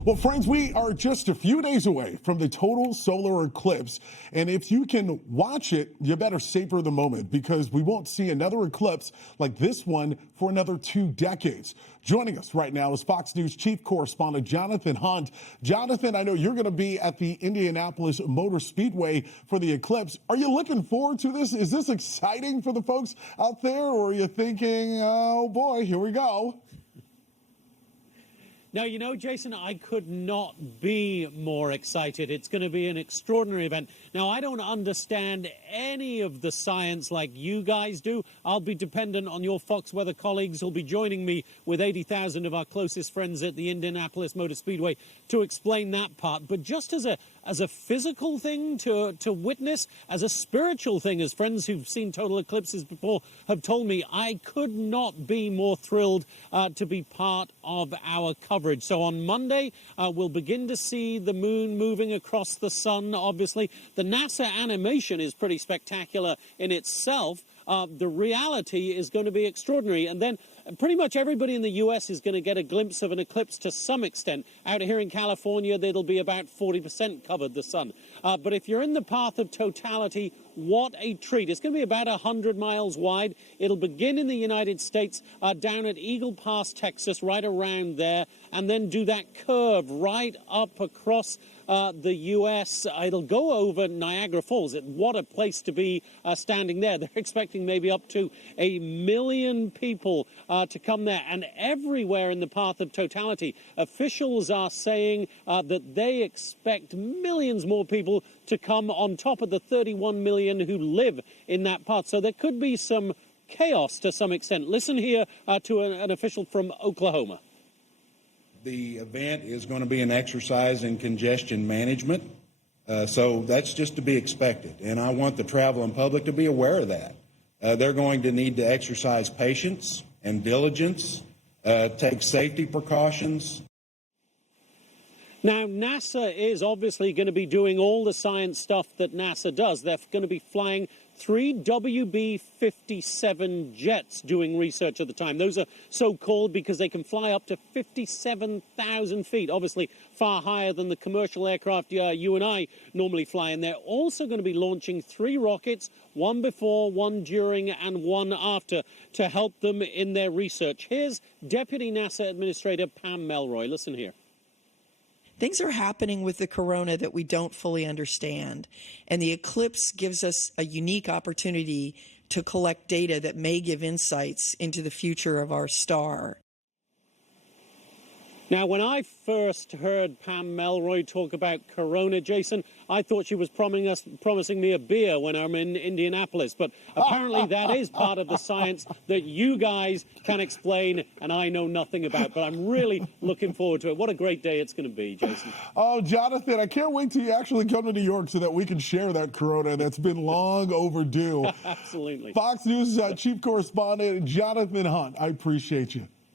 Well, friends, we are just a few days away from the total solar eclipse. And if you can watch it, you better savor the moment because we won't see another eclipse like this one for another 2 decades. Joining us right now is Fox News chief correspondent Jonathan Hunt. Jonathan, I know you're going to be at the Indianapolis Motor Speedway for the eclipse. Are you looking forward to this? Is this exciting for the folks out there, or are you thinking, oh boy, here we go? Now, you know, Jason, I could not be more excited. It's going to be an extraordinary event. Now, I don't understand any of the science like you guys do. I'll be dependent on your Fox Weather colleagues who'll be joining me with 80,000 of our closest friends at the Indianapolis Motor Speedway to explain that part. But just as a physical thing to witness, as a spiritual thing, as friends who've seen total eclipses before have told me, I could not be more thrilled to be part of our coverage. So on Monday, we'll begin to see the moon moving across the sun, obviously. The NASA animation is pretty spectacular in itself. The reality is going to be extraordinary. And then pretty much everybody in the U.S. is going to get a glimpse of an eclipse to some extent. Out here in California, it'll be about 40% covered, the sun. But if you're in the path of totality, what a treat. It's going to be about 100 miles wide. It'll begin in the United States, down at Eagle Pass, Texas, right around there, and then do that curve right up across the U.S. It'll go over Niagara Falls. What a place to be standing there. They're expecting maybe up to 1 million people to come there. And everywhere in the path of totality, officials are saying that they expect millions more people to come on top of the 31 million who live in that path. So there could be some chaos to some extent. Listen here to an official from Oklahoma. The event is going to be an exercise in congestion management, so that's just to be expected. And I want the traveling public to be aware of that. They're going to need to exercise patience and diligence, take safety precautions. Now, NASA is obviously going to be doing all the science stuff that NASA does. They're going to be flying 3 WB-57 jets doing research at the time. Those are so called because they can fly up to 57,000 feet, obviously far higher than the commercial aircraft you and I normally fly. And they're also going to be launching 3 rockets, one before, one during, and one after, to help them in their research. Here's Deputy NASA Administrator Pam Melroy. Listen here. Things are happening with the corona that we don't fully understand. And the eclipse gives us a unique opportunity to collect data that may give insights into the future of our star. Now, when I first heard Pam Melroy talk about corona, Jason, I thought she was promising me a beer when I'm in Indianapolis. But apparently that is part of the science that you guys can explain and I know nothing about. But I'm really looking forward to it. What a great day it's going to be, Jason. Oh, Jonathan, I can't wait till you actually come to New York so that we can share that corona that's been long overdue. Absolutely. Fox News chief correspondent Jonathan Hunt, I appreciate you.